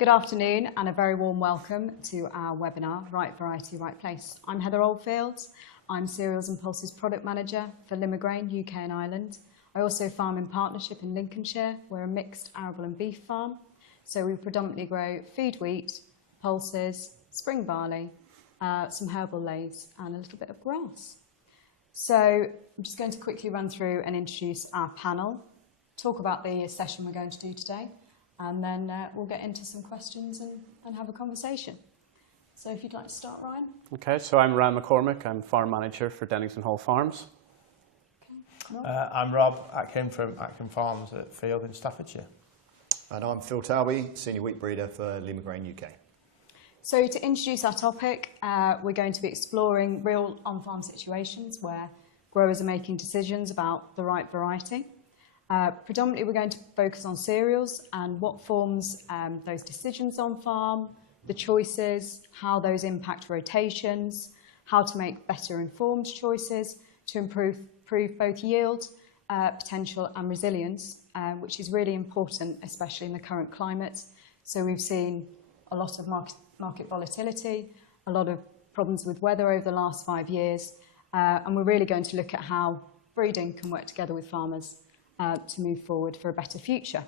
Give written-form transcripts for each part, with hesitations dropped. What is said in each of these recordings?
Good afternoon and a very warm welcome to our webinar, Right Variety, Right Place. I'm Heather Oldfield. I'm Cereals and Pulses Product Manager for Limagrain, UK and Ireland. I also farm in partnership in Lincolnshire. We're a mixed arable and beef farm. So we predominantly grow feed wheat, pulses, spring barley, some herbal leys and a little bit of grass. So I'm just going to quickly run through and introduce our panel, talk about the session we're going to do today, and then we'll get into some questions and have a conversation. So if you'd like to start, Ryan. Okay, so I'm Ryan McCormick. I'm Farm Manager for Dennington Hall Farms. Okay. I'm Rob Atkin from Atkin Farms at Field in Staffordshire. And I'm Phil Talby, Senior Wheat Breeder for Limagrain UK. So to introduce our topic, we're going to be exploring real on-farm situations where growers are making decisions about the right variety. Predominantly we're going to focus on cereals and what forms those decisions on farm, the choices, how those impact rotations, how to make better informed choices to improve both yield, potential and resilience, which is really important, especially in the current climate. So we've seen a lot of market volatility, a lot of problems with weather over the last 5 years, and we're really going to look at how breeding can work together with farmers to move forward for a better future.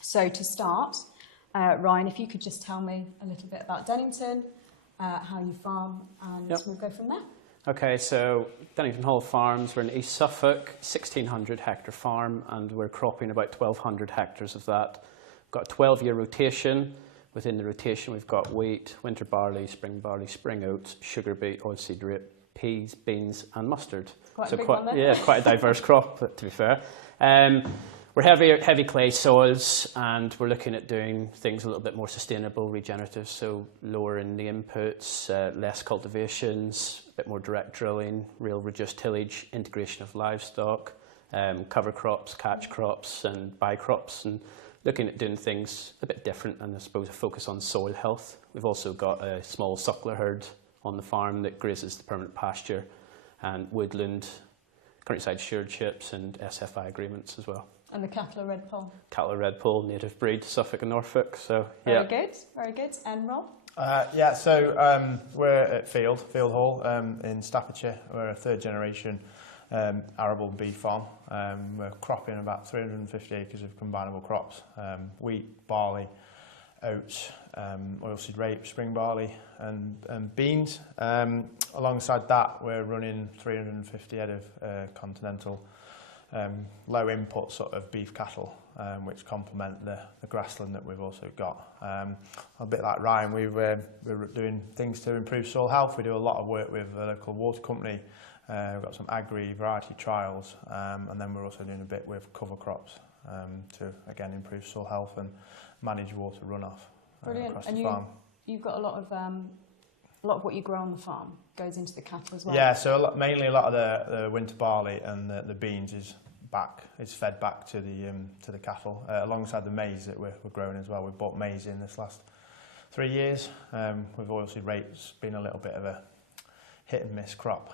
So to start, Ryan, if you could just tell me a little bit about Dennington, how you farm, and we'll go from there. Okay, so Dennington Hall Farms, we're in East Suffolk, 1,600 hectare farm, and we're cropping about 1,200 hectares of that. We've got a 12-year rotation. Within the rotation, we've got wheat, winter barley, spring oats, sugar beet, oilseed rape, peas, beans, and mustard. Quite a big one there. Yeah, quite a diverse crop, to be fair. We're heavy clay soils, and we're looking at doing things a little bit more sustainable, regenerative, so lowering the inputs, less cultivations, a bit more direct drilling, real reduced tillage, integration of livestock, cover crops, catch crops, and by crops, and looking at doing things a bit different, and I suppose a focus on soil health. We've also got a small suckler herd on the farm that grazes the permanent pasture, and woodland, countryside stewardships, and SFI agreements as well. And the cattle are red poll. Cattle are red poll, native breed, Suffolk and Norfolk. So Very good, very good. And Rob? We're at Field Hall in Staffordshire. We're a third generation arable and beef farm. We're cropping about 350 acres of combinable crops, wheat, barley, oats, oilseed rape, spring barley and beans. Alongside that, we're running 350 head of continental low input sort of beef cattle, which complement the grassland that we've also got. A bit like Ryan, we're doing things to improve soil health. We do a lot of work with a local water company. We've got some agri variety trials, and then we're also doing a bit with cover crops to again improve soil health and manage water runoff across the farm. You've got a lot of what you grow on the farm goes into the cattle as well. Yeah, so mainly a lot of the winter barley and the beans is fed back to the cattle alongside the maize that we're growing as well. We've bought maize in this last 3 years. With oilseed rape's been a little bit of a hit and miss crop.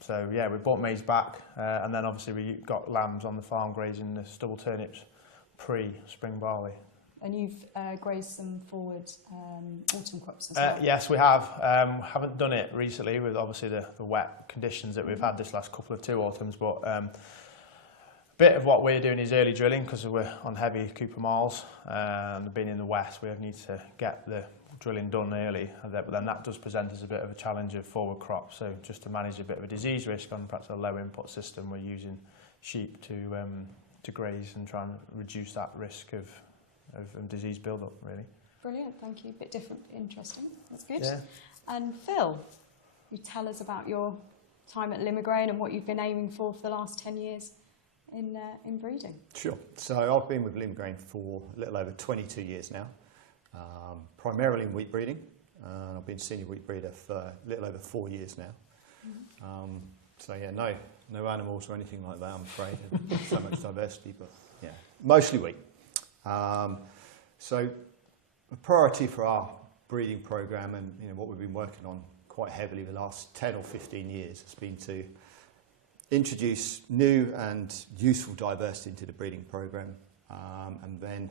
So yeah, we bought maize back, and then obviously we got lambs on the farm grazing the stubble turnips pre-spring barley. And you've grazed some forward autumn crops as well? Yes, we have. Haven't done it recently with obviously the wet conditions that we've had this last couple of 2 autumns, but a bit of what we're doing is early drilling because we're on heavy Cooper miles, and being in the west we need to get the drilling done early, but then that does present us a bit of a challenge of forward crops. So just to manage a bit of a disease risk on perhaps a low input system, we're using sheep to graze and try and reduce that risk of disease build-up, really. Brilliant, thank you. A bit different, interesting. That's good. Yeah. And Phil, you tell us about your time at Limagrain and what you've been aiming for the last 10 years in breeding. Sure. So I've been with Limagrain for a little over 22 years now, primarily in wheat breeding. I've been senior wheat breeder for a little over 4 years now. Mm-hmm. So yeah, no animals or anything like that, I'm afraid. So much diversity, but yeah, mostly wheat. So the priority for our breeding program and what we've been working on quite heavily the last 10 or 15 years has been to introduce new and useful diversity into the breeding program, and then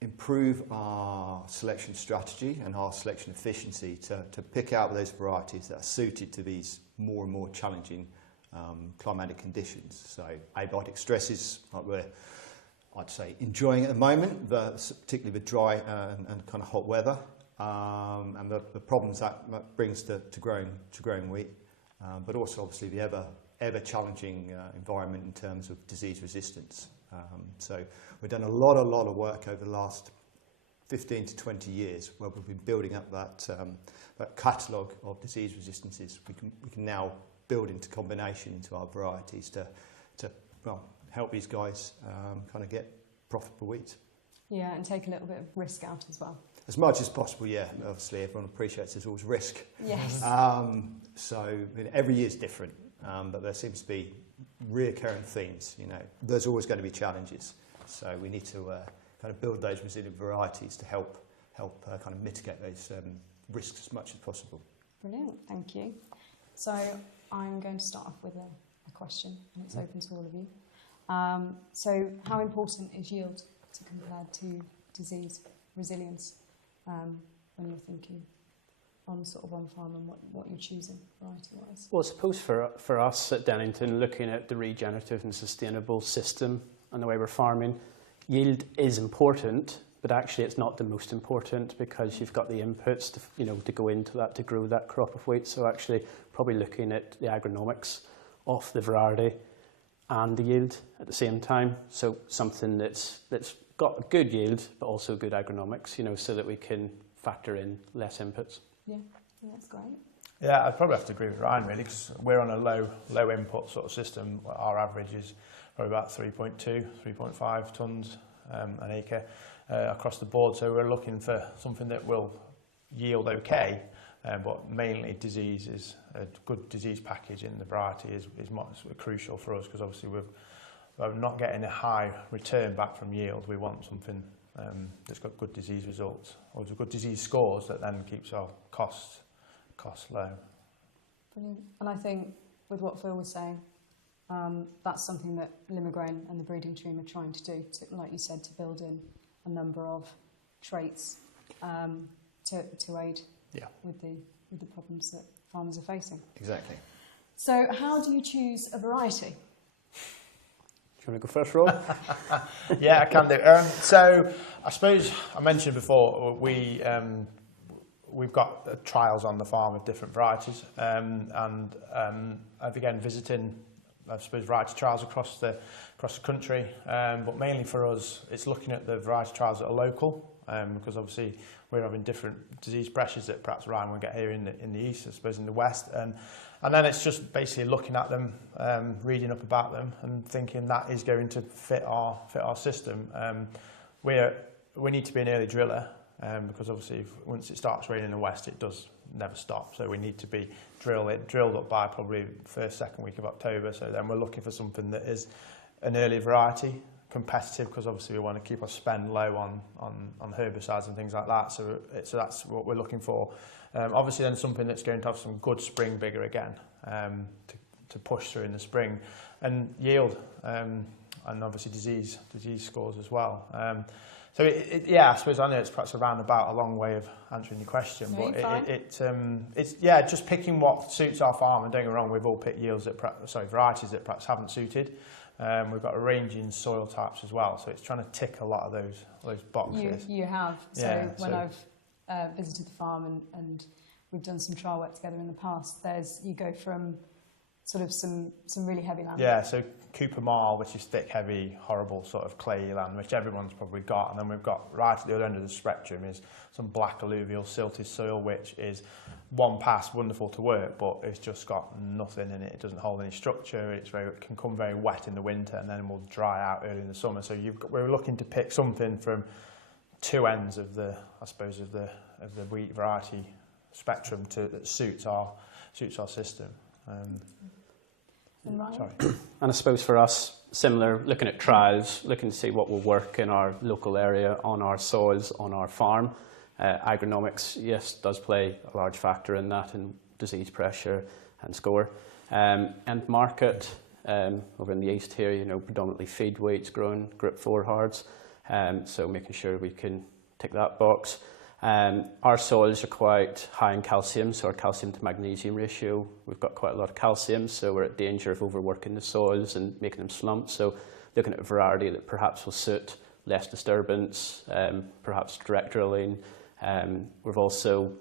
improve our selection strategy and our selection efficiency to pick out those varieties that are suited to these more and more challenging climatic conditions. So abiotic stresses, like we're, I'd say, enjoying at the moment, particularly with dry and kind of hot weather, and the problems that brings to growing wheat, but also obviously the ever challenging environment in terms of disease resistance. So we've done a lot of work over the last 15 to 20 years where we've been building up that catalogue of disease resistances. We can now build into combination into our varieties to help these guys kind of get profitable wheat. Yeah, and take a little bit of risk out as well. As much as possible, yeah. Obviously, everyone appreciates there's always risk. Yes. So I mean, every year is different, but there seems to be reoccurring themes. You know, there's always going to be challenges. So we need to kind of build those resilient varieties to help kind of mitigate those risks as much as possible. Brilliant, thank you. So I'm going to start off with a question, and it's open to all of you. So how important is yield compared to disease resilience when you're thinking on farm and what you're choosing variety-wise? Well, I suppose for us at Dennington, looking at the regenerative and sustainable system and the way we're farming, yield is important, but actually it's not the most important because you've got the inputs to go into that to grow that crop of wheat. So actually probably looking at the agronomics of the variety and the yield at the same time. So something that's got a good yield but also good agronomics, so that we can factor in less inputs. Yeah, that's great. Yeah, I'd probably have to agree with Ryan really, because we're on a low input sort of system. Our average is probably about 3.2, 3.5 tonnes an acre across the board. So we're looking for something that will yield okay, but mainly disease is a good disease package in the variety is crucial for us, because obviously we're not getting a high return back from yield. We want something that's got good disease results or good disease scores that then keeps our costs low. Brilliant. And I think with what Phil was saying, that's something that Limmergrain and the breeding team are trying to do, like you said, to build in a number of traits to aid with the problems that farmers are facing. Exactly. So how do you choose a variety? Do you want to go first, Rob? Yeah, I can do. So I suppose I mentioned before we've got trials on the farm of different varieties, and I've again visiting, I suppose, variety trials across the country, but mainly for us it's looking at the variety trials that are local, because obviously we're having different disease pressures that perhaps Ryan will get here in the east, I suppose in the west, and then it's just basically looking at them, reading up about them and thinking that is going to fit our system. We need to be an early driller, because obviously once it starts raining in the west it does never stop, so we need to be drilled up by probably first, second week of October. So then we're looking for something that is an early variety, competitive, because obviously we want to keep our spend low on herbicides and things like that, so that's what we're looking for. Obviously then something that's going to have some good spring vigor again, to push through in the spring, and yield, and obviously disease scores as well. So I suppose I know it's perhaps a long way of answering your question, no, but it's just picking what suits our farm. And don't get me wrong, we've all picked varieties that perhaps haven't suited. We've got a range in soil types as well, so it's trying to tick a lot of those boxes. You have. So when I've visited the farm and we've done some trial work together in the past, you go from sort of some really heavy land. Yeah, so Cooper Marl, which is thick, heavy, horrible sort of clayey land, which everyone's probably got. And then we've got right at the other end of the spectrum is some black alluvial silty soil, which is one pass, wonderful to work, but it's just got nothing in it. It doesn't hold any structure. It can come very wet in the winter and then will dry out early in the summer. So we're looking to pick something from two ends of the wheat variety spectrum that suits our system. Sorry. And I suppose for us, similar, looking at trials, looking to see what will work in our local area, on our soils, on our farm. Agronomics, yes, does play a large factor in that, and disease pressure and score. And market, over in the east here, predominantly feed wheats grown, Group 4 hards. So making sure we can tick that box. Our soils are quite high in calcium, so our calcium to magnesium ratio, we've got quite a lot of calcium, so we're at danger of overworking the soils and making them slump. So looking at a variety that perhaps will suit less disturbance, perhaps direct drilling. We've also,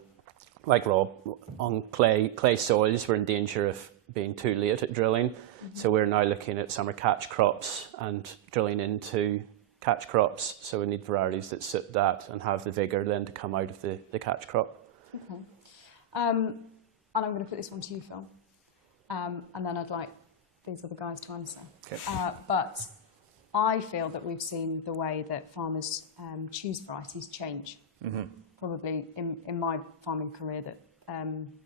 like Rob, on clay soils, we're in danger of being too late at drilling. So we're now looking at summer catch crops and drilling into catch crops. So we need varieties that suit that and have the vigour then to come out of the catch crop. Okay. And I'm going to put this one to you, Phil. And then I'd like these other guys to answer. Okay. But I feel that we've seen the way that farmers choose varieties change. Probably in my farming career that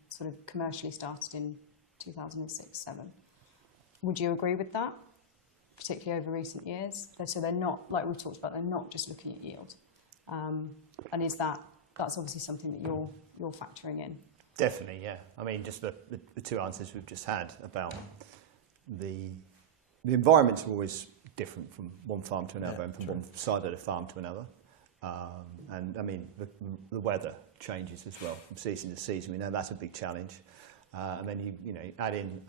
sort of commercially started in 2006-07. Would you agree with that, particularly over recent years? So they're not, like we've talked about, they're not just looking at yield. And is that's obviously something that you're factoring in? Definitely, yeah. I mean, just the two answers we've just had about the environment's always different from one farm to another, and from one side of the farm to another. And I mean, the weather changes as well from season to season. We know that's a big challenge. And then you add in,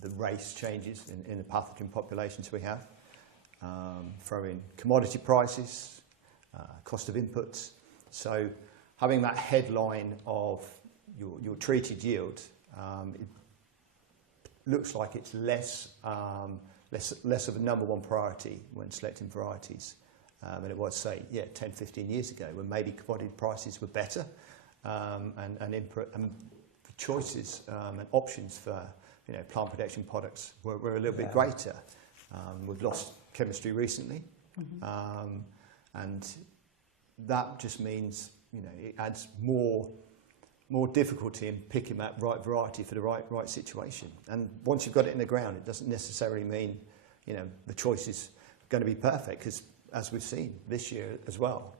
the race changes in the pathogen populations we have. Throw in commodity prices, cost of inputs. So having that headline of your treated yield, it looks like it's less of a number one priority when selecting varieties than it was, say, 10, 15 years ago, when maybe commodity prices were better, and input and choices and options for plant protection products were a little bit greater. We've lost chemistry recently, and that just means it adds more difficulty in picking that right variety for the right situation. And once you've got it in the ground, it doesn't necessarily mean the choice is going to be perfect, because as we've seen this year as well,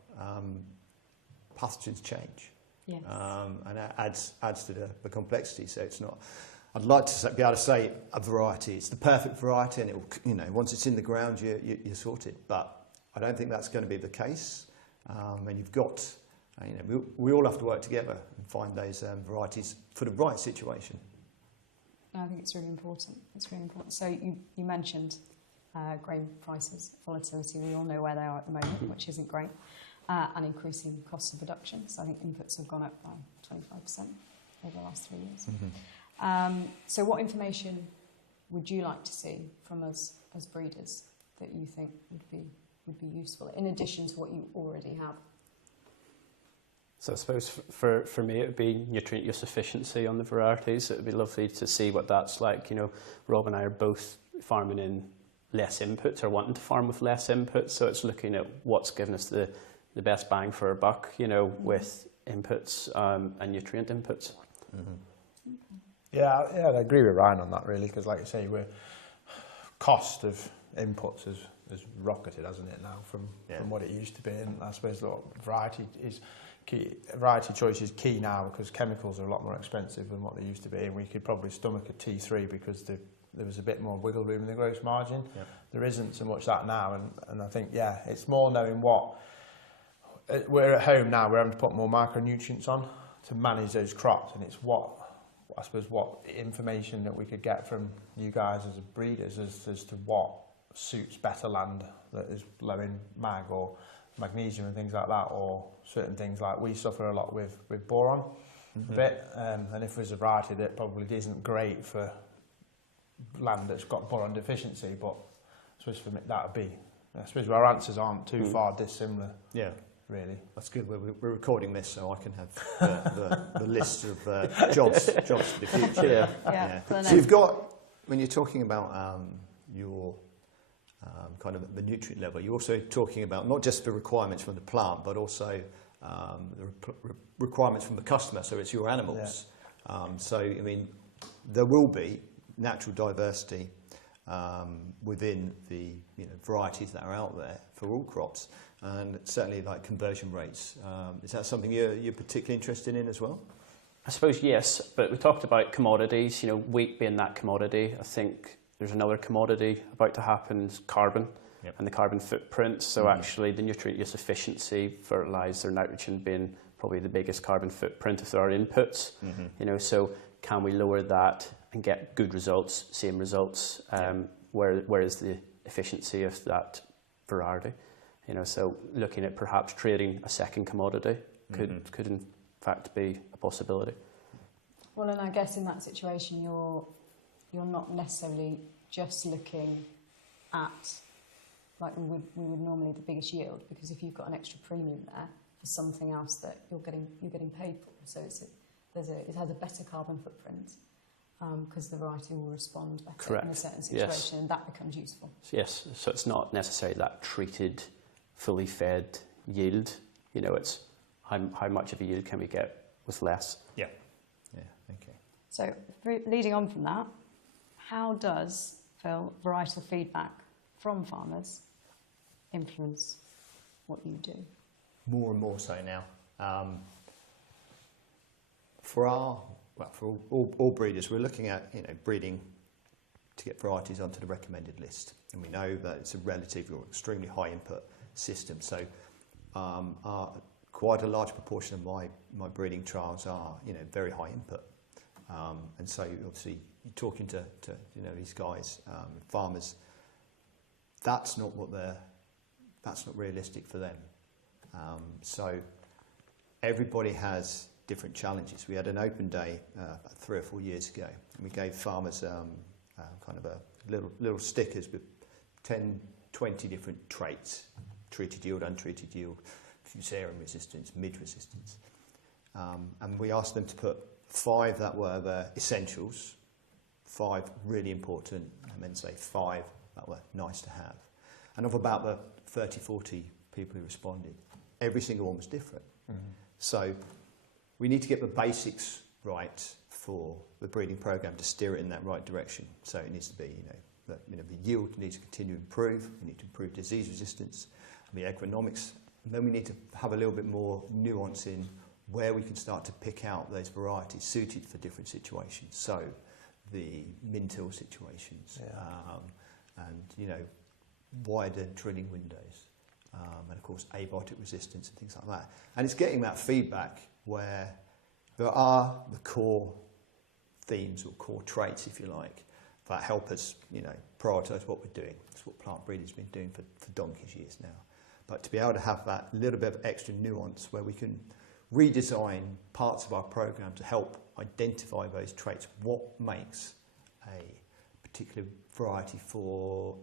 pathogens change. Yes. And that adds to the complexity. So it's not. I'd like to be able to say a variety. It's the perfect variety, and it will, once it's in the ground, you're sorted. But I don't think that's going to be the case. And you've got, we all have to work together and find those varieties for the right situation. I think it's really important. It's really important. So you mentioned grain prices, volatility. We all know where they are at the moment, which isn't great. And increasing costs of production. So I think inputs have gone up by 25% over the last 3 years. So what information would you like to see from us as breeders that you think would be useful, in addition to what you already have? So I suppose for me it would be nutrient use efficiency on the varieties. It would be lovely to see what that's like. Rob and I are both farming in less inputs, or wanting to farm with less inputs. So it's looking at what's given us the best bang for our buck, with inputs and nutrient inputs. Yeah, I agree with Ryan on that, really, because like you say, cost of inputs has rocketed, hasn't it, now from what it used to be. And I suppose variety is key. Variety choice is key now, because chemicals are a lot more expensive than what they used to be, and we could probably stomach a T3 because there was a bit more wiggle room in the gross margin. There isn't so much that now, and I think it's more knowing what. We're at home now, we're having to put more micronutrients on to manage those crops, and it's what information that we could get from you guys as breeders as to what suits better land that is low in mag or magnesium and things like that, or certain things like we suffer a lot with boron a bit, and if there's a variety that probably isn't great for land that's got boron deficiency, but I suppose for me that would be, I suppose our answers aren't too far dissimilar. Yeah. Really, that's good. We're recording this, so I can have the list of jobs for the future. So you've got, when you're talking about your kind of the nutrient level, you're also talking about not just the requirements from the plant, but also the requirements from the customer. So it's your animals. So I mean, there will be natural diversity within the varieties that are out there for all crops. And certainly like conversion rates. Is that something you're particularly interested in as well? I suppose yes, but we talked about commodities, wheat being that commodity. I think there's another commodity about to happen, carbon. and the carbon footprint. So actually the nutrient use efficiency, fertiliser, nitrogen being probably the biggest carbon footprint if there are inputs. You know, so can we lower that and get good results, same results? Where is the efficiency of that variety? You know, so looking at perhaps trading a second commodity could in fact be a possibility. Well, and I guess in that situation, you're not necessarily just looking at, like we would normally, the biggest yield, because if you've got an extra premium there for something else that you're getting paid for, so it has a better carbon footprint because the variety will respond better in a certain situation, and that becomes useful. Yes, so it's not necessarily that treated, fully fed yield. You know, it's how much of a yield can we get with less. Yeah, okay. So leading on from that, how does, Phil, varietal feedback from farmers influence what you do? More and more so now. For all breeders, we're looking at breeding to get varieties onto the recommended list, and we know that it's a relatively or extremely high input system. So, quite a large proportion of my breeding trials are very high input, and so obviously you're talking to these guys, farmers. That's not realistic for them. So everybody has different challenges. We had an open day 3 or 4 years ago, and we gave farmers kind of a little stickers with 10, 20 different traits: treated yield, untreated yield, fusarium resistance, mid resistance, and we asked them to put 5 that were the essentials, 5 really important, and then say 5 that were nice to have. And of about the 30, 40 people who responded, every single one was different. So we need to get the basics right for the breeding program to steer it in that right direction. So it needs to be, the yield needs to continue to improve. We need to improve disease resistance, the agronomics, and then we need to have a little bit more nuance in where we can start to pick out those varieties suited for different situations. So the min-till situations, and wider drilling windows, and of course abiotic resistance and things like that. And it's getting that feedback where there are the core themes or core traits, if you like, that help us, prioritise what we're doing. That's what plant breeding's been doing for donkey's years now. But to be able to have that little bit of extra nuance where we can redesign parts of our program to help identify those traits, what makes a particular variety for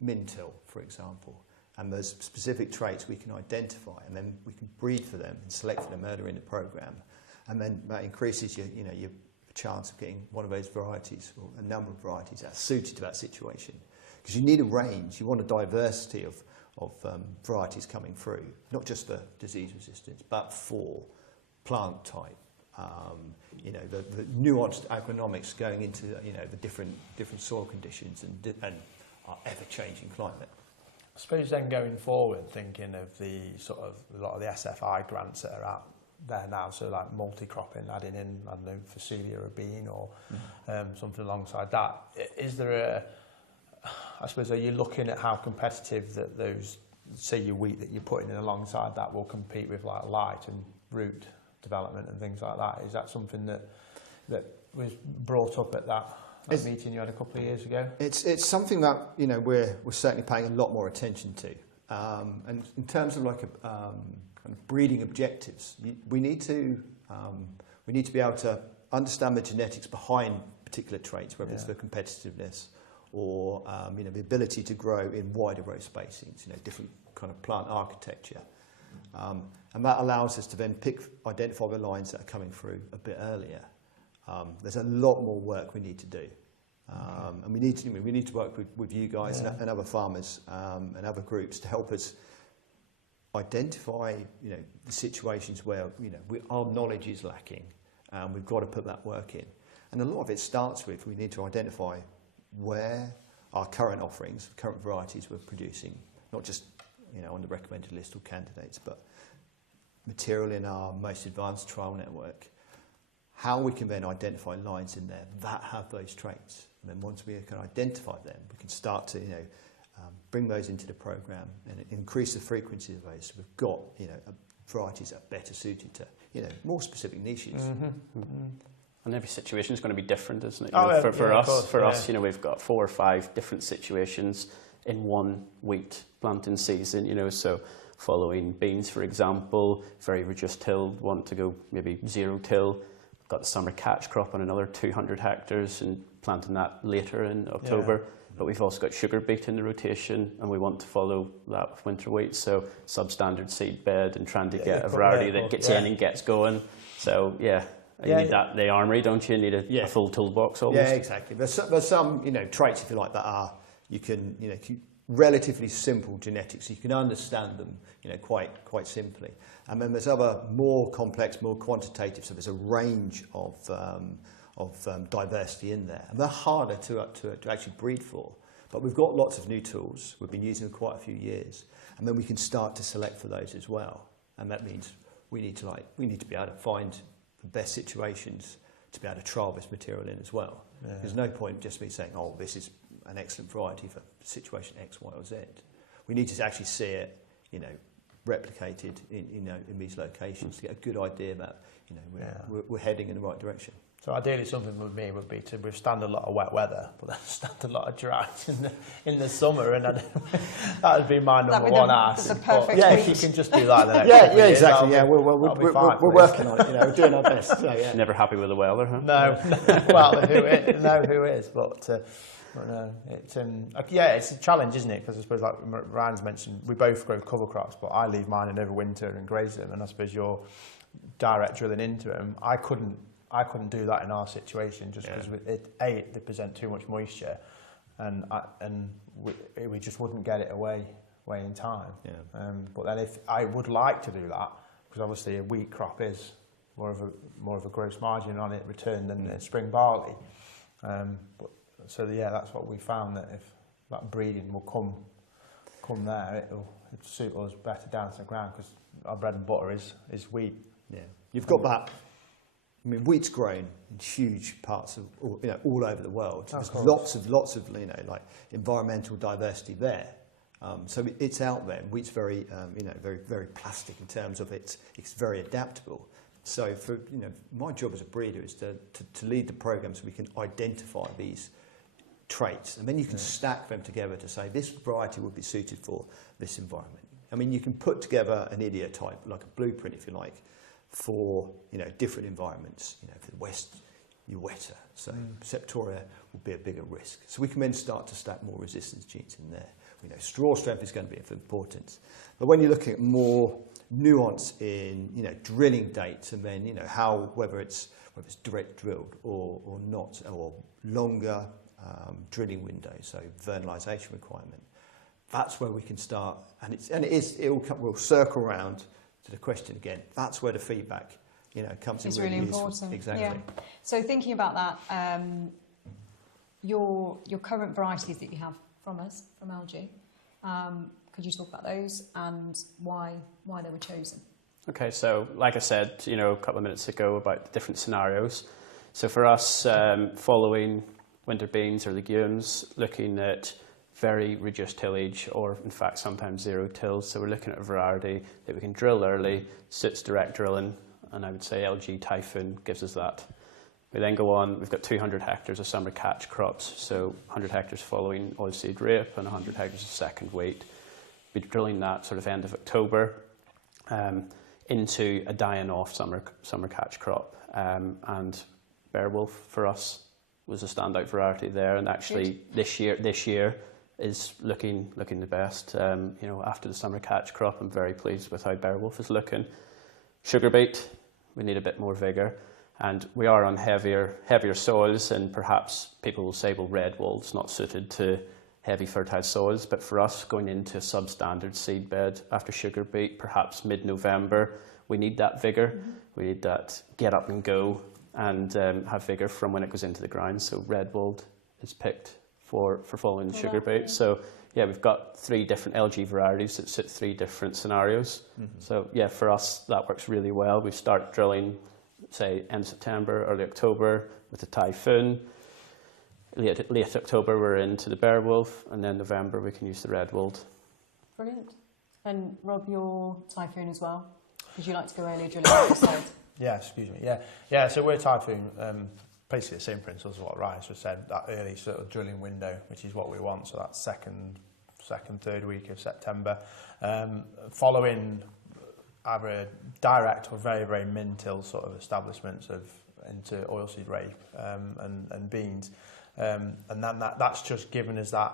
min-till, for example, and those specific traits we can identify, and then we can breed for them and select for them earlier in the program, and then that increases your chance of getting one of those varieties or a number of varieties that are suited to that situation. Because you need a range, you want a diversity of varieties coming through, not just for disease resistance, but for plant type. The nuanced agronomics going into the different soil conditions and our ever-changing climate. I suppose then going forward, thinking of the sort of a lot of the SFI grants that are out there now, so like multi-cropping, adding in, I don't know, Facelia or bean or something alongside that. Is there I suppose, are you looking at how competitive that those, say your wheat that you're putting in alongside that will compete with like light and root development and things like that? Is that something that was brought up at that meeting you had a couple of years ago? It's something that we're certainly paying a lot more attention to, and in terms of like kind of breeding objectives, we need to be able to understand the genetics behind particular traits, whether it's for competitiveness or the ability to grow in wider row spacings, different kind of plant architecture, and that allows us to then identify the lines that are coming through a bit earlier. There's a lot more work we need to do, and we need to work with you guys and other farmers and other groups to help us identify the situations where our knowledge is lacking, and we've got to put that work in. And a lot of it starts with we need to identify where our current offerings, current varieties we're producing, not just on the recommended list of candidates, but material in our most advanced trial network, how we can then identify lines in there that have those traits. And then once we can identify them, we can start to bring those into the programme and increase the frequency of those. So we've got, varieties that are better suited to, more specific niches. Mm-hmm. And every situation is going to be different, isn't it? For us, we've got 4 or 5 different situations in one wheat planting season, so following beans, for example, very reduced till, want to go maybe 0 till. We've got the summer catch crop on another 200 hectares and planting that later in October. Yeah. But we've also got sugar beet in the rotation, and we want to follow that with winter wheat. So substandard seed bed and trying to get a variety that gets in and gets going. So you need that, the armoury, don't you? You need a full toolbox almost. Yeah, exactly. There's some traits, if you like, that are relatively simple genetics. You can understand them, quite simply. And then there's other more complex, more quantitative. So there's a range of diversity in there, and they're harder to actually breed for. But we've got lots of new tools. We've been using them quite a few years, and then we can start to select for those as well. And that means we need to be able to find the best situations to be able to trial this material in as well. Yeah. There's no point just me saying, "Oh, this is an excellent variety for situation X, Y, or Z." We need to actually see it, replicated in these locations to get a good idea about, we're heading in the right direction. So ideally, something with me would be to withstand a lot of wet weather, but then stand a lot of drought in the summer, and that would be my number one ask. The perfect if you can just do that, in the next years, exactly. We're working on it. We're doing our best. So, Never happy with the weather, huh? No. Well, who is? But no, it's a challenge, isn't it? Because I suppose, like Ryan's mentioned, we both grow cover crops, but I leave mine in over winter and graze them, and I suppose you're direct drilling into them. I couldn't do that in our situation just because they present too much moisture, and we just wouldn't get it away in time. Yeah. But then if I would like to do that, because obviously a wheat crop is more of a gross margin on it return than spring barley. That's what we found, that if that breeding will come there, it'll suit us better down to the ground, because our bread and butter is wheat. Yeah, you've got that. I mean, wheat's grown in huge parts of all over the world. There's lots of environmental diversity there. So it's out there. Wheat's very very plastic in terms of it's very adaptable. So for my job as a breeder is to lead the program so we can identify these traits, and then you can stack them together to say this variety would be suited for this environment. I mean, you can put together an idiotype, like a blueprint, if you like, for different environments. For the West, you're wetter, so Septoria will be a bigger risk. So we can then start to stack more resistance genes in there. We know straw strength is going to be of importance, but when you're looking at more nuance in drilling dates, and then whether it's direct drilled or not, or longer drilling windows, so vernalisation requirement, that's where we can start, we'll circle around to the question again. That's where the feedback, comes in. It's really important. Exactly. Yeah. So thinking about that, your current varieties that you have from us, from LG, could you talk about those and why they were chosen? Okay, so like I said, a couple of minutes ago about the different scenarios. So for us, following winter beans or legumes, looking at very reduced tillage, or in fact sometimes 0 tills. So we're looking at a variety that we can drill early, suits direct drilling, and I would say LG Typhoon gives us that. We then go on, we've got 200 hectares of summer catch crops, so 100 hectares following oilseed rape and 100 hectares of second wheat. We're drilling that sort of end of October into a dying off summer catch crop, and Beowulf for us was a standout variety there, and actually this year is looking the best. After the summer catch crop, I'm very pleased with how Beowulf is looking. Sugar beet, we need a bit more vigour, and we are on heavier soils, and perhaps people will say, well, red wool's not suited to heavy fertile soils, but for us, going into a substandard seed bed after sugar beet, perhaps mid-November, we need that vigour. Mm-hmm. We need that get up and go, and have vigour from when it goes into the ground. So red wold is picked for following the sugar beet. So we've got 3 different LG varieties that suit 3 different scenarios. Mm-hmm. So for us that works really well. We start drilling, say, end September, early October with the Typhoon. late October we're into the bare wolf, and then November we can use the red wold. Brilliant. And Rob, your typhoon as well, because you like to go earlier drilling, like you said. Yeah, excuse me. Yeah. So we're typhoon, basically the same principles as what Ryan just said. That early sort of drilling window, which is what we want. So that's second, third week of September, following either direct or very, very min-till sort of establishments into oilseed rape and beans, and then that's just given us that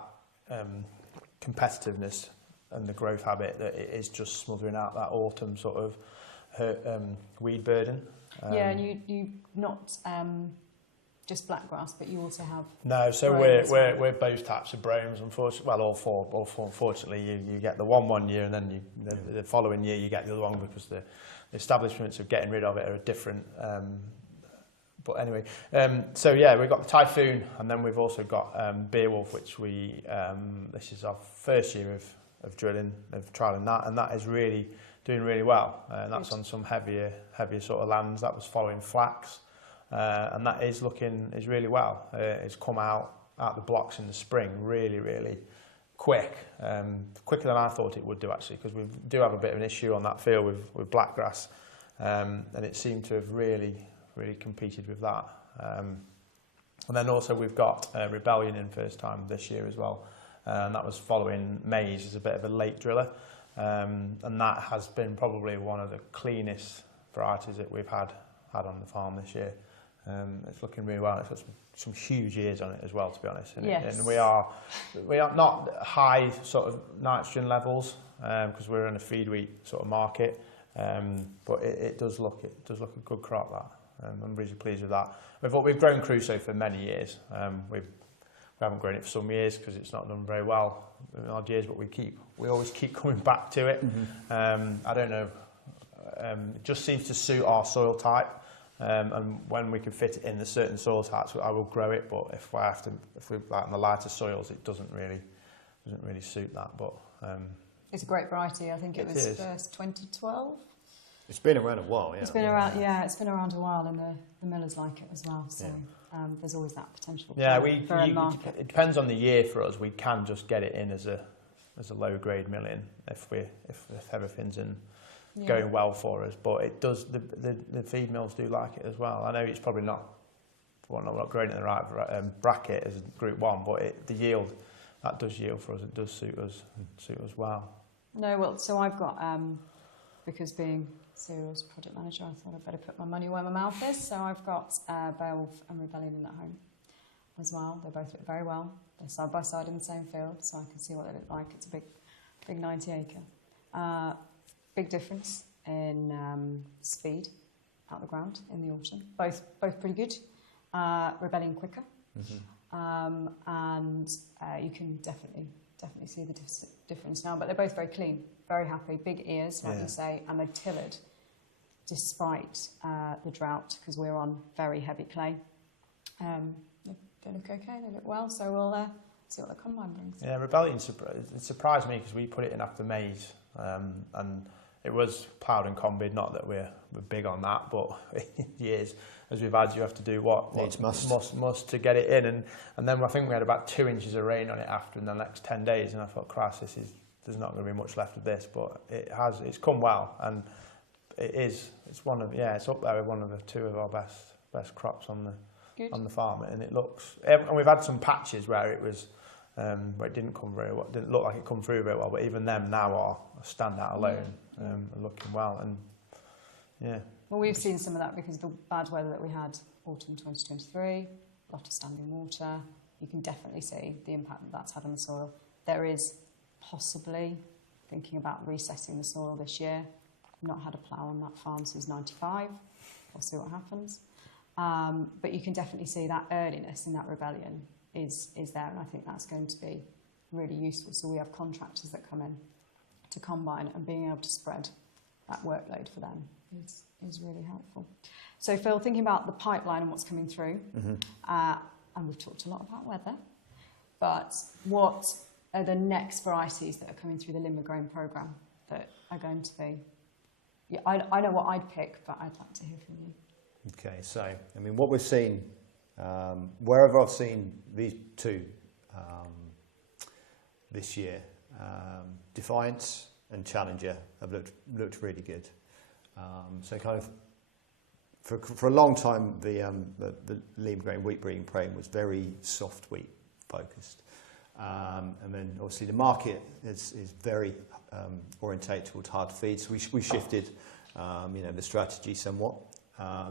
competitiveness and the growth habit that it is just smothering out that autumn sort of weed burden. And you not just blackgrass, but you also have no. So brome we're both types of bromes. Unfortunately, well, all four. Unfortunately, you get the one year, and then the following year you get the other one because the establishments of getting rid of it are different. But anyway, so yeah, we've got the typhoon, and then we've also got Beowulf, which we this is our first year of drilling, of trialling that, and that is really doing really well. And that's on some heavier sort of lands. That was following flax. And that is really well. It's come out the blocks in the spring really, really quick, quicker than I thought it would do actually, because we do have a bit of an issue on that field with blackgrass, and it seemed to have really, really competed with that. And then also we've got Rebellion in first time this year as well, and that was following maize as a bit of a late driller, and that has been probably one of the cleanest varieties that we've had on the farm this year. It's looking really well. It's got some huge ears on it as well, to be honest. And we are not high sort of nitrogen levels because we're in a feed wheat sort of market, but it does look a good crop. That I'm really pleased with that. We've grown Crusoe for many years. We haven't grown it for some years because it's not done very well in odd years, but we always keep coming back to it. I don't know. It just seems to suit our soil type. And when we can fit it in the certain soil types, I will grow it. But if we like in the lighter soils, it doesn't really suit that. But it's a great variety. I think it was first 2012. It's been around a while, yeah. It's been around, yeah. It's been around a while, and the millers like it as well. So there's always that potential. For a market. It depends on the year for us. We can just get it in as a low grade milling if everything's in. Going well for us, but it does. The feed mills do like it as well. I know it's probably not growing in the right bracket as Group 1, but the yield that does yield for us. It does suit us well. No, well, so I've got because being cereals product manager, I thought I'd better put my money where my mouth is. So I've got Beowulf and Rebellion in at home as well. They both look very well. They're side by side in the same field, so I can see what they look like. It's a big 90 acre. Big difference in speed out the ground in the autumn. Both pretty good. Rebellion quicker, and you can definitely see the difference now. But they're both very clean, very happy, big ears, like you say, and they've tilled despite the drought because we're on very heavy clay. They look okay. They look well. So we'll see what the combine brings. Yeah, Rebellion surprised me because we put it in after maize, and it was ploughed and combed. Not that we're big on that, but years as we've had, you have to do what must to get it in. And then I think we had about 2 inches of rain on it after in the next 10 days, and I thought, Christ, there's not going to be much left of this, but it's come well, and it's up there with one of the two of our best crops on the farm, and it looks. And we've had some patches where it was. Where it didn't come very well, didn't look like it come through very well, but even them now are standout alone, looking well, and yeah. Well, we've seen some of that because of the bad weather that we had autumn 2023, a lot of standing water. You can definitely see the impact that that's had on the soil. There is possibly thinking about resetting the soil this year. I've not had a plough on that farm since '95. We'll see what happens. But you can definitely see that earliness in that rebellion is there, and I think that's going to be really useful. So we have contractors that come in to combine, and being able to spread that workload for them is really helpful. So Phil, thinking about the pipeline and what's coming through, and we've talked a lot about weather, but what are the next varieties that are coming through the Limber Grain programme that are going to be? Yeah, I know what I'd pick, but I'd like to hear from you. Okay, so I mean, what we've seen Wherever I've seen these two this year, Defiance and Challenger have looked really good. So kind of for a long time, the lean grain wheat breeding program was very soft wheat focused, and then obviously the market is very orientated towards hard feed. So we shifted, the strategy somewhat.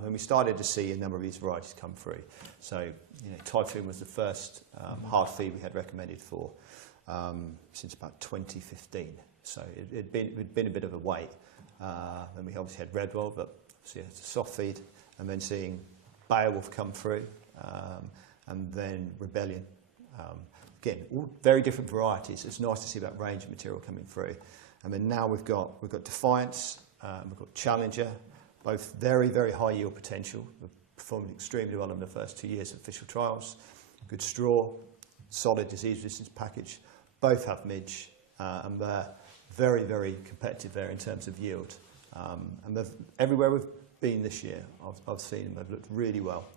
Then we started to see a number of these varieties come through. So Typhoon was the first hard feed we had recommended for since about 2015. So it'd been a bit of a wait. Then we obviously had Redwell, but obviously it's a soft feed, and then seeing Beowulf come through, and then Rebellion. Again, all very different varieties. It's nice to see that range of material coming through. And then now we've got Defiance, we've got Challenger, both very, very high yield potential. They've performed extremely well in the first 2 years of official trials. Good straw, solid disease resistance package. Both have midge, and they're very, very competitive there in terms of yield. And everywhere we've been this year, I've seen them. They've looked really well.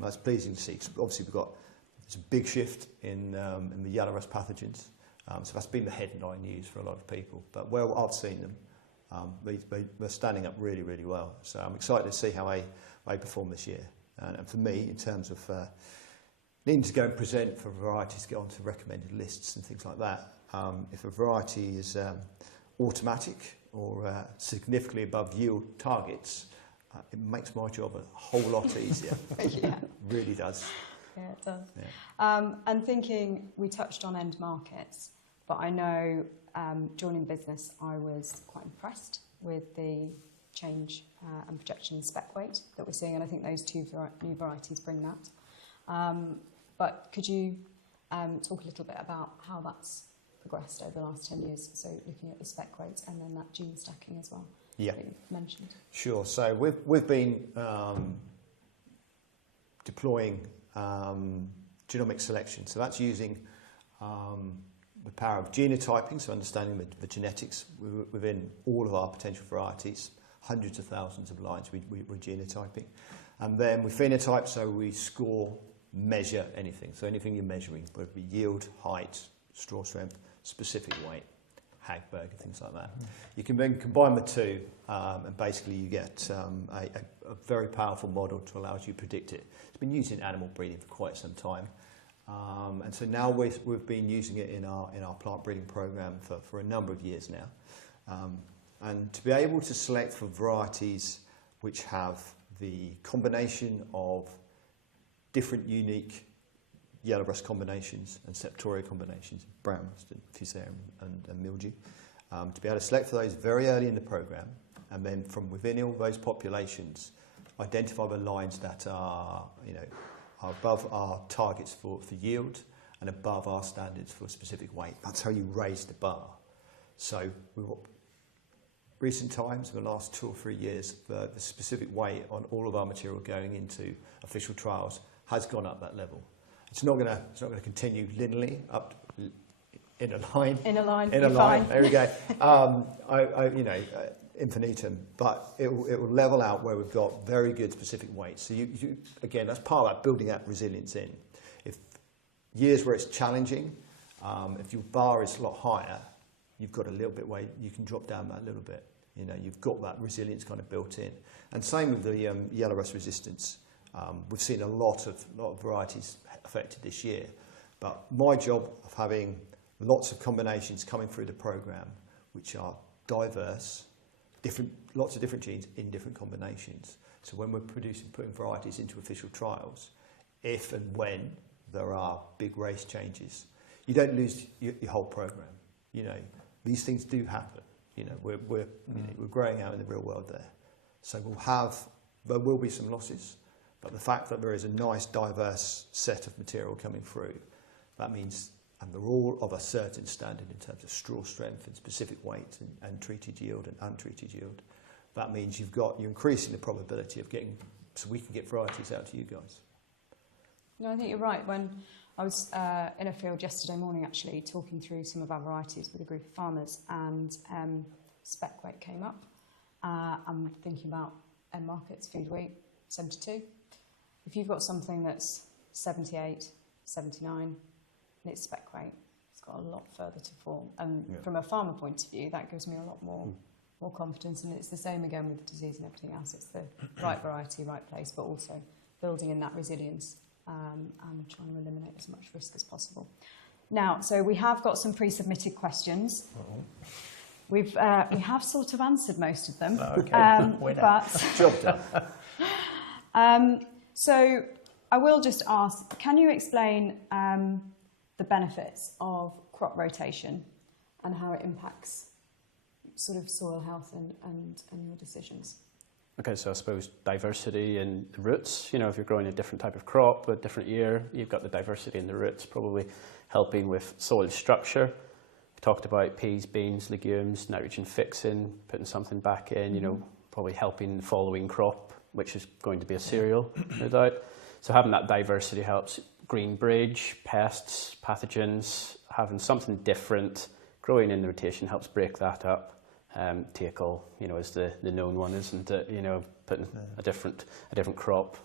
That's pleasing to see. Obviously, there's a big shift in the yellow rust pathogens. So that's been the headline news for a lot of people. But where I've seen them, they're standing up really, really well. So I'm excited to see how they perform this year. And for me, in terms of needing to go and present for varieties, get onto recommended lists and things like that, if a variety is automatic or significantly above yield targets, it makes my job a whole lot easier. Yeah. It really does. Yeah, it does. Yeah. And thinking, we touched on end markets, but I know joining business, I was quite impressed with the change and projection in spec weight that we're seeing, and I think those two new varieties bring that. But could you talk a little bit about how that's progressed over the last 10 years? So looking at the spec weight and then that gene stacking as well. Yeah. That you mentioned. Sure. So we've been deploying genomic selection. So that's using the power of genotyping, so understanding the genetics within all of our potential varieties. Hundreds of thousands of lines we're genotyping. And then we phenotype, so we score, measure anything. So anything you're measuring, whether it be yield, height, straw strength, specific weight, Hagberg, and things like that. You can then combine the two, and basically you get a very powerful model to allow you to predict it. It's been used in animal breeding for quite some time. And so now we've been using it in our plant breeding program for a number of years now. And to be able to select for varieties which have the combination of different unique yellow rust combinations and septoria combinations, brown rust and fusarium and mildew, to be able to select for those very early in the program, and then from within all those populations, identify the lines that are above our targets for yield and above our standards for specific weight. That's how you raise the bar. So recent times, in the last 2 or 3 years, the specific weight on all of our material going into official trials has gone up that level. It's not going to continue linearly up in a line. In a line. In a line. There we go. Infinitum, but it will level out where we've got very good specific weights. So you again, that's part of that building that resilience in. If years where it's challenging, if your bar is a lot higher, you've got a little bit weight. You can drop down that a little bit. You've got that resilience kind of built in. And same with the yellow rust resistance. We've seen a lot of varieties affected this year, but my job of having lots of combinations coming through the program, which are diverse, lots of different genes in different combinations. So when we're putting varieties into official trials, if and when there are big race changes, you don't lose your whole program. These things do happen. We're growing out in the real world there. So there will be some losses. But the fact that there is a nice, diverse set of material coming through, that means, and they're all of a certain standard in terms of straw strength and specific weight and treated yield and untreated yield, that means you're increasing the probability of getting, so we can get varieties out to you guys. No, I think you're right. When I was in a field yesterday morning, actually, talking through some of our varieties with a group of farmers, and spec weight came up. I'm thinking about end markets, food wheat, 72. if you've got something that's 78, 79, and it's spec weight, it's got a lot further to form. And from a farmer point of view, that gives me a lot more confidence. And it's the same again with the disease and everything else. It's the right variety, right place, but also building in that resilience and trying to eliminate as much risk as possible. Now, so we have got some pre-submitted questions. We have sort of answered most of them. Job done. So I will just ask, can you explain the benefits of crop rotation and how it impacts sort of soil health and your decisions? Okay, so I suppose diversity in the roots. You know, if you're growing a different type of crop a different year, you've got the diversity in the roots, probably helping with soil structure. We talked about peas, beans, legumes, nitrogen fixing, putting something back in, you know, probably helping the following crop, which is going to be a cereal, no doubt. So having that diversity helps. Green bridge, pests, pathogens, having something different, growing in the rotation helps break that up. Tackle, you know, is the known one, isn't it? You know, putting a different crop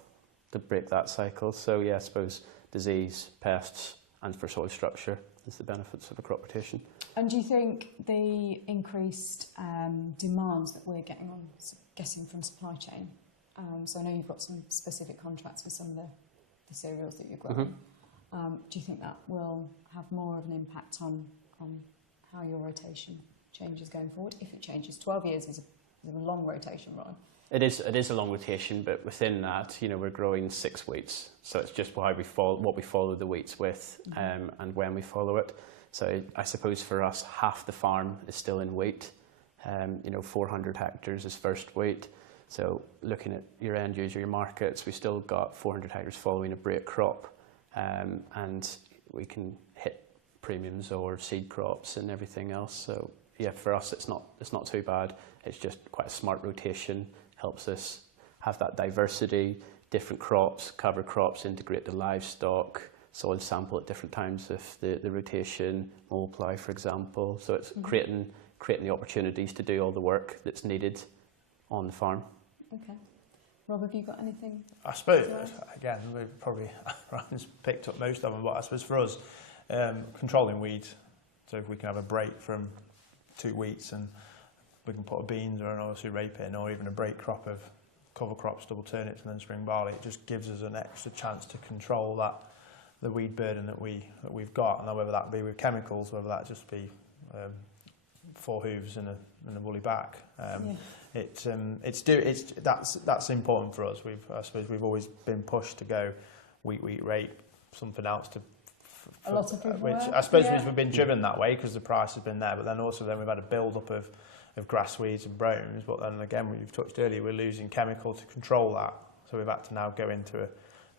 to break that cycle. So yeah, I suppose disease, pests, and for soil structure is the benefits of a crop rotation. And do you think the increased demands that we're getting from supply chain? So I know you've got some specific contracts with some of the cereals that you're growing. Do you think that will have more of an impact on how your rotation changes going forward, if it changes? 12 years is a long rotation run. It is a long rotation, but within that, you know, we're growing 6 wheats, so it's just what we follow the wheats with, and when we follow it. So I suppose for us, half the farm is still in wheat. You know, 400 hectares is first wheat. So looking at your end user, your markets, we still got 400 hectares following a break crop, and we can hit premiums or seed crops and everything else. So yeah, for us, it's not too bad. It's just quite a smart rotation. Helps us have that diversity, different crops, cover crops, integrate the livestock, soil sample at different times of the rotation, multiply, for example. So it's creating the opportunities to do all the work that's needed on the farm. Okay. Rob, have you got anything? I suppose, again, we've probably Ryan's picked up most of them, but I suppose for us, controlling weeds, so if we can have a break from 2 wheats and we can put a beans or an obviously rape in, or even a break crop of cover crops, double turnips and then spring barley, it just gives us an extra chance to control the weed burden that we've got. And whether that be with chemicals, whether that just be 4 hooves and a woolly back, that's important for us. I suppose we've always been pushed to go wheat rape, something else to. A lot of people which I suppose we've been driven that way because the price has been there, but then we've had a build-up of grass weeds and browns, but then again, we've touched earlier, we're losing chemical to control that, so we've had to now go into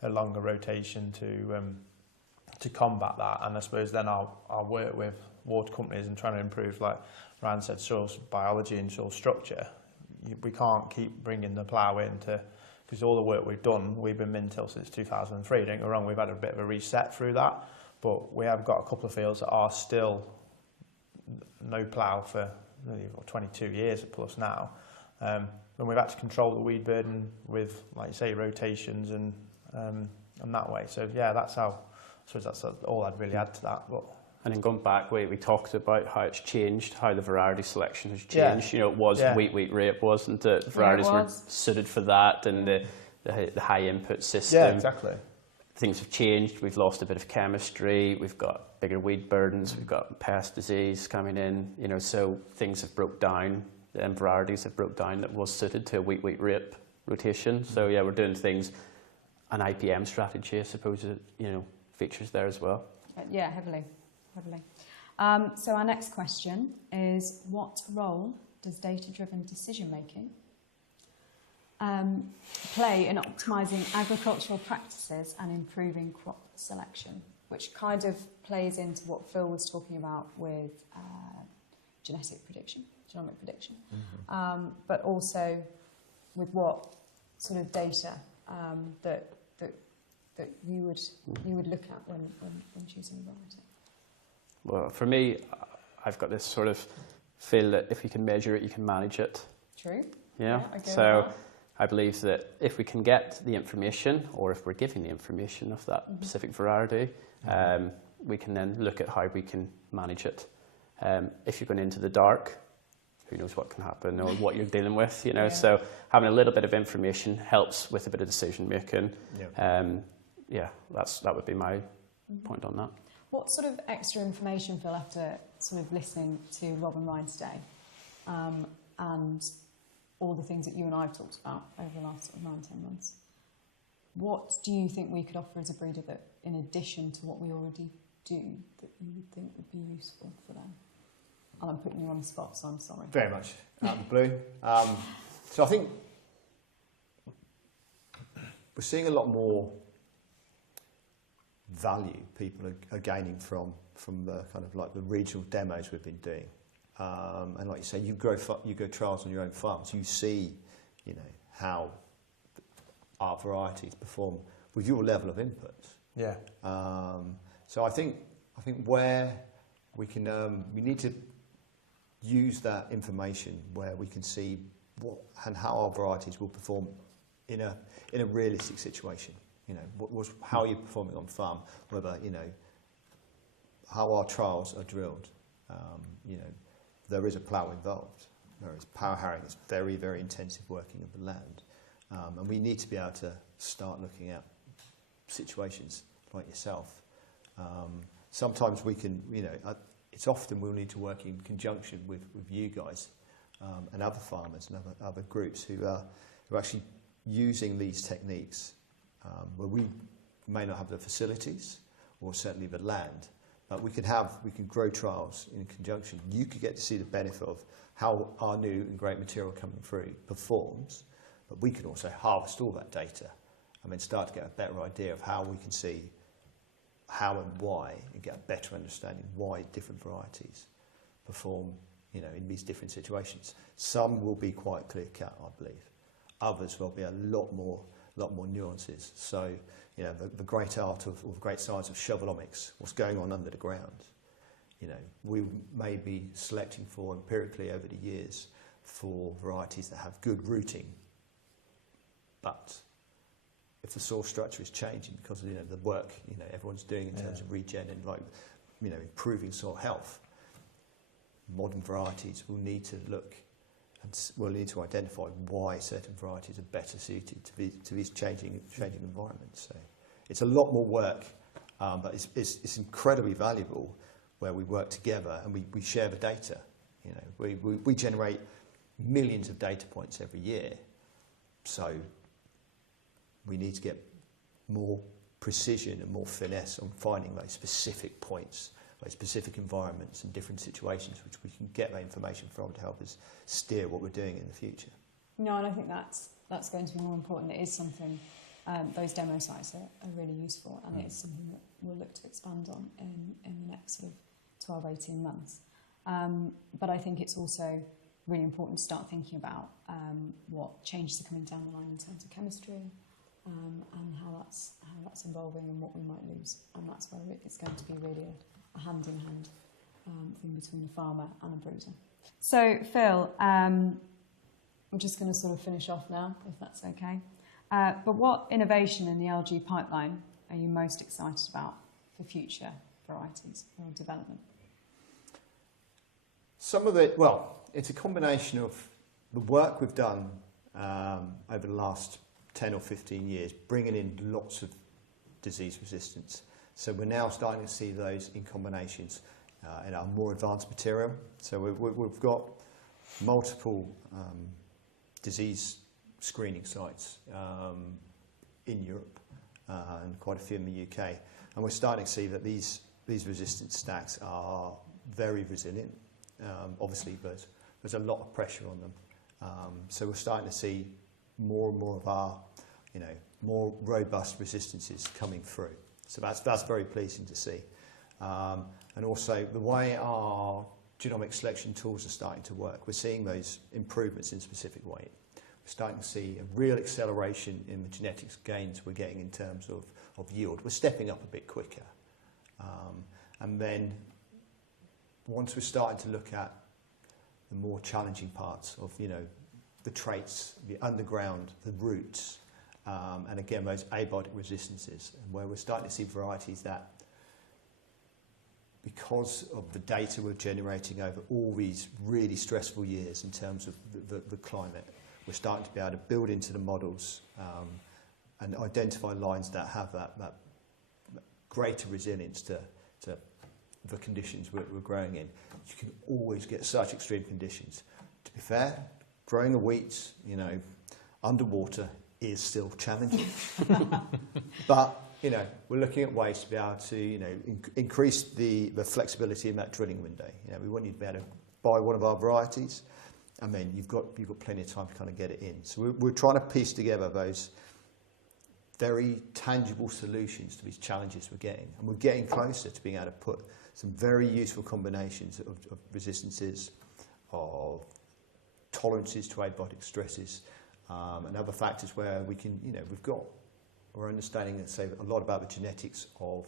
a longer rotation to combat that. And I suppose then I'll work with water companies and trying to improve, like Ryan said, soil biology and soil structure. We can't keep bringing the plough in because all the work we've done, we've been min-till since 2003, don't get me wrong, we've had a bit of a reset through that. But we have got a couple of fields that are still no plough for 22 years plus now. And we've had to control the weed burden with, like you say, rotations and that way. So yeah, that's all I'd really add to that. But and then going back, we talked about how it's changed, how the variety selection has changed. You know, it was wheat rape, wasn't it? The varieties were suited for that, and the high input system. Yeah, exactly. Things have changed. We've lost a bit of chemistry. We've got bigger weed burdens. We've got pest disease coming in. You know, so things have broke down. And varieties have broke down that was suited to a wheat rape rotation. So yeah, we're doing things. An IPM strategy, I suppose, features there as well. Yeah, heavily. So our next question is: what role does data-driven decision making play in optimising agricultural practices and improving crop selection, which kind of plays into what Phil was talking about with genomic prediction, but also with what sort of data that you would look at when choosing a variety? Well, for me, I've got this sort of feel that if you can measure it, you can manage it. True. Yeah. I So I believe that if we can get the information, or if we're giving the information of that specific variety, we can then look at how we can manage it. If you're going into the dark, who knows what can happen or what you're dealing with, you know. Yeah. So having a little bit of information helps with a bit of decision making. That would be my point on that. What sort of extra information, Phil, after sort of listening to Rob and Ryan today, and all the things that you and I have talked about over the last sort of 9-10 months, what do you think we could offer as a breeder that, in addition to what we already do, that you would think would be useful for them? And I'm putting you on the spot, so I'm sorry. Very much out of the blue. So I think we're seeing a lot more value people are gaining from the kind of like the regional demos we've been doing. And like you say, you go trials on your own farms. You see, you know, how our varieties perform with your level of inputs. Yeah. So I think where we can, we need to use that information where we can see what and how our varieties will perform in a realistic situation. You know, how are you performing on farm? Whether, you know, how our trials are drilled. You know, there is a plough involved. There is power harrowing. It's very, very intensive working of the land. And we need to be able to start looking at situations like yourself. Sometimes we can, you know, it's often we'll need to work in conjunction with you guys and other farmers and other groups who are actually using these techniques where we may not have the facilities or certainly the land, but we can grow trials in conjunction. You could get to see the benefit of how our new and great material coming through performs, but we can also harvest all that data and then start to get a better idea of how we can see how and why, and get a better understanding why different varieties perform, you know, in these different situations. Some will be quite clear cut, I believe. Others will be a lot more nuances. So, you know, the great art or the great science of shovelomics, what's going on under the ground. You know, we may be selecting for empirically over the years for varieties that have good rooting, but if the soil structure is changing because of, you know, the work, you know, everyone's doing in terms of regen and, like, you know, improving soil health, modern varieties will need to look and we'll need to identify why certain varieties are better suited to these changing environments. So it's a lot more work, but it's incredibly valuable where we work together and we share the data. You know, we generate millions of data points every year, so we need to get more precision and more finesse on finding those specific points, those specific environments and different situations which we can get that information from to help us steer what we're doing in the future. No, and I think that's going to be more important. It is something, those demo sites are really useful, and it is something that we'll look to expand on in the next sort of 12-18 months. But I think it's also really important to start thinking about what changes are coming down the line in terms of chemistry, and how that's evolving and what we might lose. And that's where it's going to be really a hand-in-hand thing between the farmer and a breeder. So, Phil, I'm just going to sort of finish off now, if that's okay. But what innovation in the algae pipeline are you most excited about for future varieties or development? Some of it, well, it's a combination of the work we've done over the last 10 or 15 years, bringing in lots of disease resistance. So we're now starting to see those in combinations in our more advanced material. So we've got multiple disease screening sites in Europe and quite a few in the UK. And we're starting to see that these resistance stacks are very resilient. Obviously, there's a lot of pressure on them. So we're starting to see more and more of our, you know, more robust resistances coming through. So that's very pleasing to see. And also the way our genomic selection tools are starting to work, we're seeing those improvements in specific weight. We're starting to see a real acceleration in the genetics gains we're getting in terms of yield. We're stepping up a bit quicker. And then once we're starting to look at the more challenging parts of, you know, the traits, the underground, the roots, and again those abiotic resistances, and where we're starting to see varieties that, because of the data we're generating over all these really stressful years in terms of the climate, we're starting to be able to build into the models and identify lines that have that greater resilience to the conditions we're growing in. You can always get such extreme conditions. To be fair, growing the wheats, you know, underwater is still challenging. But, you know, we're looking at ways to be able to, you know, increase the flexibility in that drilling window. You know, we want you to be able to buy one of our varieties, and then you've got plenty of time to kind of get it in. So we're trying to piece together those very tangible solutions to these challenges we're getting. And we're getting closer to being able to put some very useful combinations of resistances, of tolerances to abiotic stresses, and other factors where we can, you know, we're understanding and say a lot about the genetics of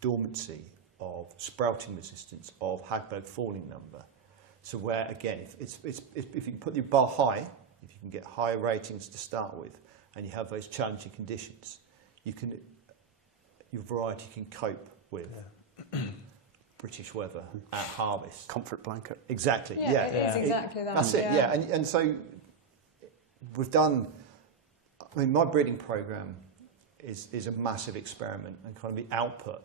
dormancy, of sprouting resistance, of Hagberg falling number. So where, again, if you can put the bar high, if you can get higher ratings to start with, and you have those challenging conditions, your variety can cope with British weather at harvest. Comfort blanket. Exactly. Yeah, it is exactly that. That's it. Yeah, and so we've done. I mean, my breeding program is a massive experiment, and kind of the output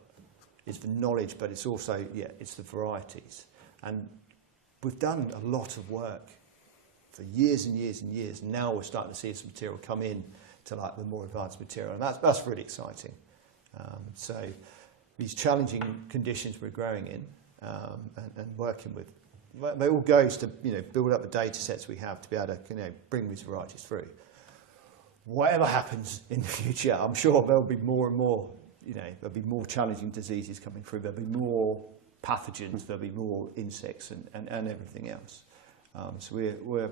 is the knowledge, but it's also it's the varieties, and we've done a lot of work for years and years and years. Now we're starting to see some material come in to like the more advanced material, and that's really exciting. So these challenging conditions we're growing in and working with, they all goes to, you know, build up the data sets we have to be able to, you know, bring these varieties through. Whatever happens in the future, I'm sure there'll be more and more, you know, there'll be more challenging diseases coming through. There'll be more pathogens. There'll be more insects and everything else. So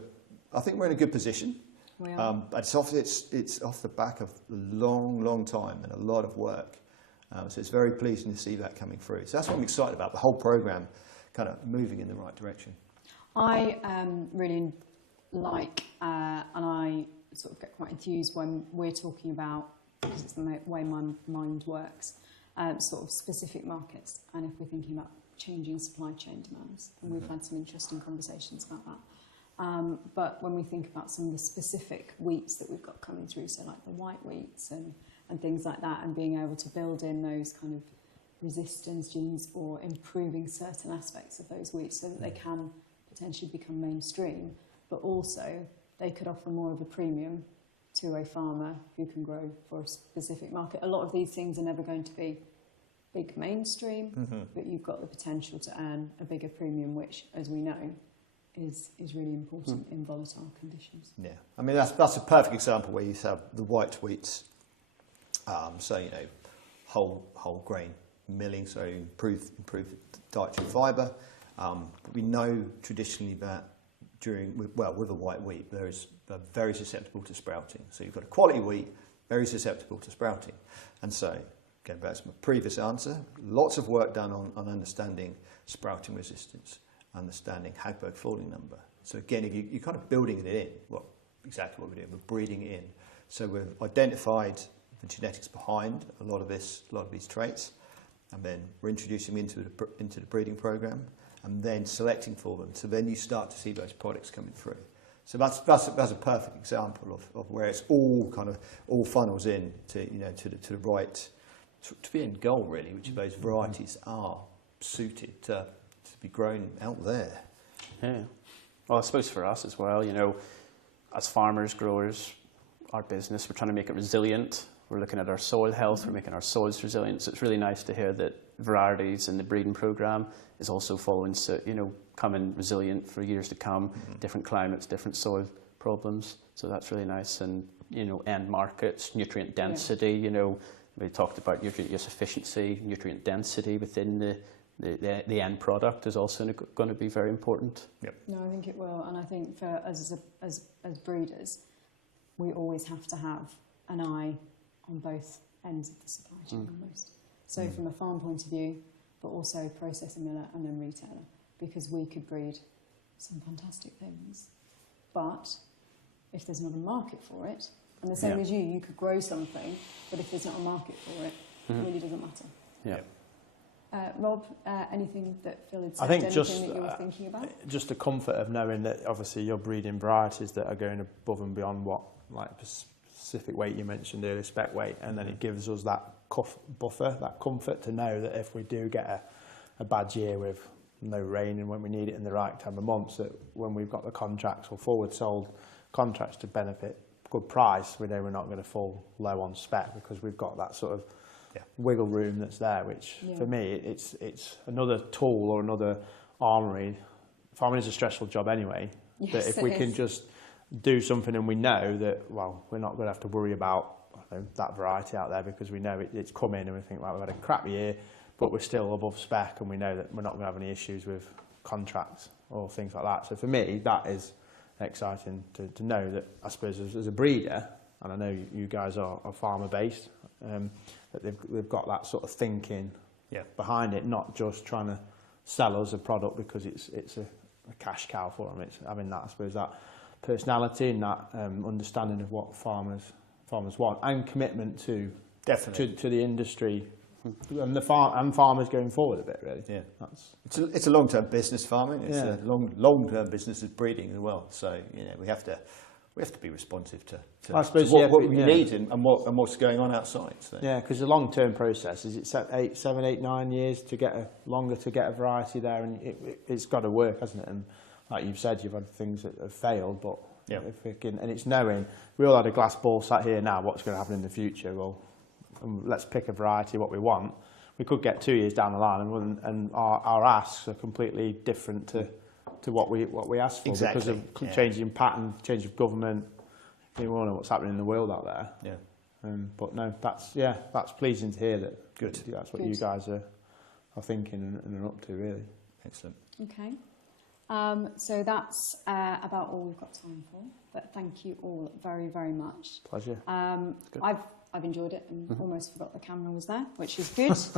I think we're in a good position. We are. But it's off the back of a long time and a lot of work. So it's very pleasing to see that coming through. So that's what I'm excited about, the whole programme kind of moving in the right direction. I really like, and I sort of get quite enthused when we're talking about, because it's the way my mind works, sort of specific markets, and if we're thinking about changing supply chain demands, and we've had some interesting conversations about that. But when we think about some of the specific wheats that we've got coming through, so like the white wheats and things like that, and being able to build in those kind of resistance genes or improving certain aspects of those wheats so that they can potentially become mainstream, but also they could offer more of a premium to a farmer who can grow for a specific market. A lot of these things are never going to be big mainstream, but you've got the potential to earn a bigger premium, which, as we know, is really important in volatile conditions. Yeah, I mean that's a perfect example where you have the white wheats, so you know, whole grain milling, so improve dietary fibre. We know traditionally that with a white wheat, they're very susceptible to sprouting. So you've got a quality wheat, very susceptible to sprouting. And so, going back to my previous answer, lots of work done on understanding sprouting resistance, understanding Hagberg falling number. So again, if you're kind of building it in, well, exactly what we're doing, we're breeding it in. So we've identified the genetics behind a lot of these traits, and then we're introducing them into the breeding program, and then selecting for them. So then you start to see those products coming through. So that's a perfect example of where it's all funnels in to, you know, to the right, to the end goal really, which of those varieties are suited to be grown out there. Yeah. Well, I suppose for us as well, you know, as farmers, growers, our business, we're trying to make it resilient. We're looking at our soil health, we're making our soils resilient. So it's really nice to hear that varieties in the breeding programme is also following suit, you know, coming resilient for years to come, different climates, different soil problems. So that's really nice. And, you know, end markets, nutrient density, you know, we talked about nutrient use efficiency, nutrient density within the end product is also going to be very important. Yep. No, I think it will. And I think for us as breeders, we always have to have an eye on both ends of the supply chain almost. So from a farm point of view, but also processor, miller and then retailer, because we could breed some fantastic things. But if there's not a market for it, and the same Yeah. as you could grow something, but if there's not a market for it, it really doesn't matter. Yeah. Rob, anything that Phil had said, I think anything just, that you were thinking about? Just the comfort of knowing that obviously you're breeding varieties that are going above and beyond what, like the specific weight you mentioned earlier, spec weight, and then it gives us that buffer, that comfort to know that if we do get a bad year with no rain and when we need it in the right time of months, that when we've got the contracts or forward sold contracts to benefit good price, we know we're not going to fall low on spec because we've got that sort of wiggle room that's there, which for me it's another tool or another armoury. Farming is a stressful job anyway, Yes, but if we can just do something and we know that, well, we're not going to have to worry about that variety out there because we know it's coming and we think, well, we've had a crap year, but we're still above spec and we know that we're not going to have any issues with contracts or things like that. So for me, that is exciting to know that, I suppose, as a breeder, and I know you guys are farmer-based, that they've got that sort of thinking behind it, not just trying to sell us a product because it's a cash cow for them. It's having that, I suppose, that personality and that understanding of what farmers want and commitment to the industry and the farmers going forward a bit, really. Yeah, it's a long-term business, farming. It's a long-term business of breeding as well. So we have to be responsive to what we need and what's going on outside. So. Yeah, because the long-term process is it's 7, 8, 9 years to get a variety there, and it's got to work, hasn't it? And like you've said, you've had things that have failed, but if we can, and it's knowing we all had a glass ball sat here now. What's going to happen in the future? Well, let's pick a variety what we want. We could get 2 years down the line, and our asks are completely different to what we asked for because of changing pattern, change of government. You all know what's happening in the world out there. Yeah. But no, that's pleasing to hear that. Good. That's what you guys are thinking and are up to, really. Excellent. Okay. So that's about all we've got time for. But thank you all very, very much. Pleasure. I've enjoyed it and almost forgot the camera was there, which is good. So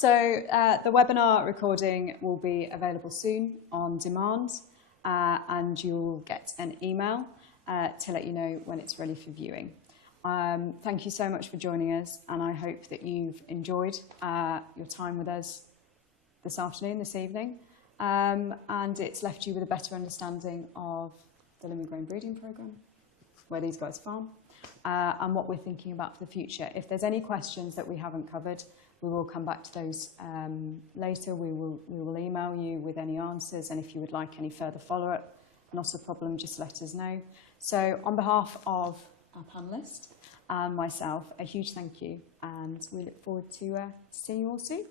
the webinar recording will be available soon on demand, and you'll get an email to let you know when it's ready for viewing. Thank you so much for joining us, and I hope that you've enjoyed your time with us this afternoon, this evening, and it's left you with a better understanding of the Limb Grain Breeding Programme, where these guys farm, and what we're thinking about for the future. If there's any questions that we haven't covered, we will come back to those later. We will email you with any answers, and if you would like any further follow-up, not a problem, just let us know. So on behalf of our panellists and myself, a huge thank you, and we look forward to seeing you all soon.